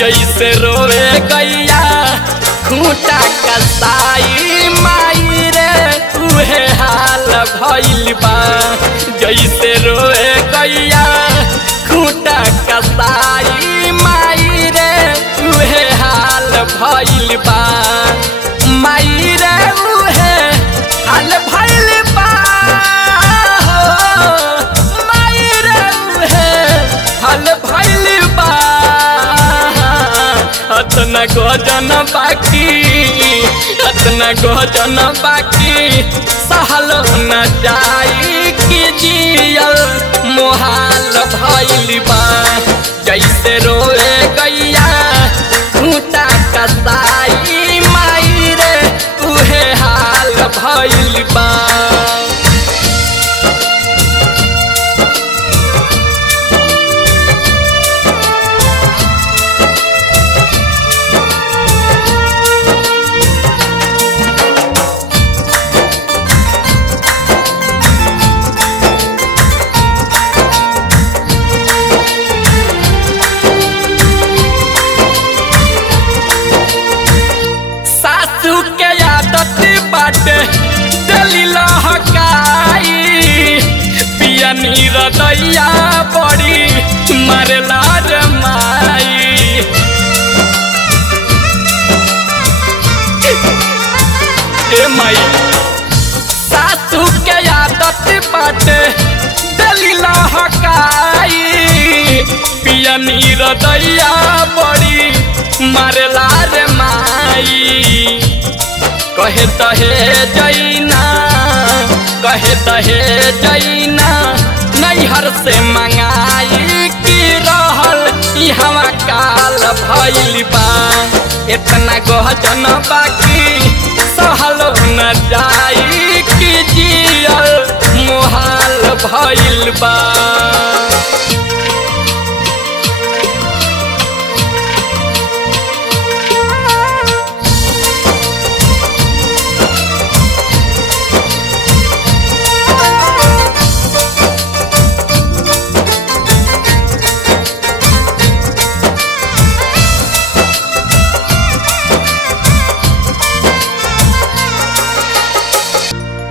जैसे रोए गैया खूंटा कसाई माई रे उहे हाल भइल बा। जैसे रोए गैया खूंटा कसाई माई रे उहे हाल भइल बा। माई रे उहे हाल भइल बा। माई रे उहे हाल भइल बा। अतना गजन बाकी सहल न जाई कि जियल मोहाल भइल बा। जैसे रोए गैया खूंटा कसाई माई रे उहे हाल भइल बा। नीरदैया बड़ी मरला रे माई। ए माई सासू के आदत बाटे दलीला हकाई। पिया नीरदैया बड़ी मरला रे माई। कहे तहे जैना नैहर से मंगाई कि रहल इहवा काल भइल बा। इतना गहजन बाकी सहल न जाई कि जियल मोहाल भइल बा।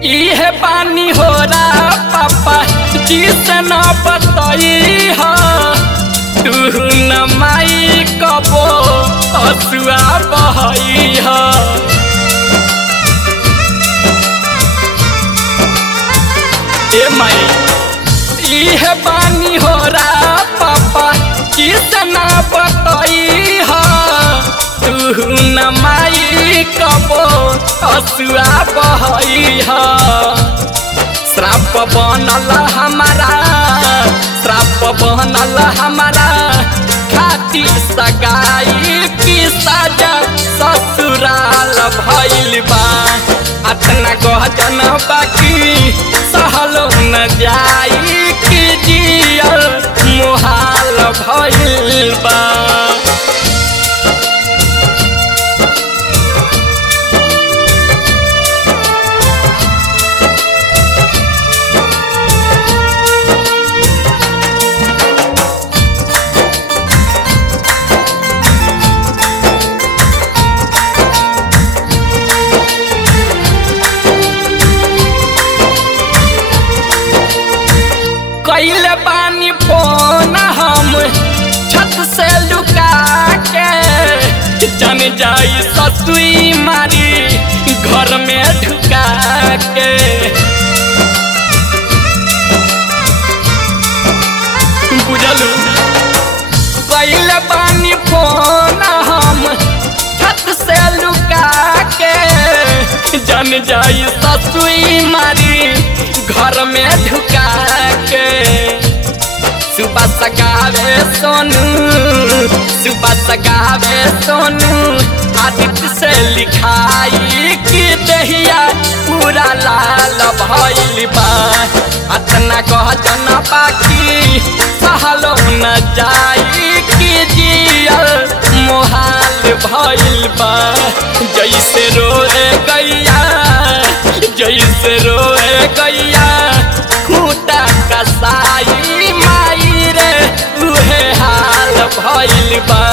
इहे पानी हो रहा पापा जिसे न बताई हो। तू न माई कबो हसुआ बहई हो। ए माई इहे पानी हो रहा पापा जिसे न बताई हो। तू न माई कबो हसुआ बहई हो। श्राप बनल हमारा खाती सगाई की सजा ससुराल भइल बा। अतना गहजन बाकी सहल न जाई कि जियल मोहाल भइल बा। कैले पानी फोन हम छत से लुका के। जन जाई ससुई मारी घर में ढुका के। बुझलू कैले पानी फोन हम छत से लुका के। जन जाई ससुई मारी घर में ढुका के। सुबह सगावे सोनू आदित्य से लिखाई कि दहिया पूरा लाल भइल बा। अतना गहजन बाकी सहलो न जाई कि जियल मोहाल भइल बा। जैसे रोए गैया खूंटा कसाई माई रे उहे हाल भइल बा।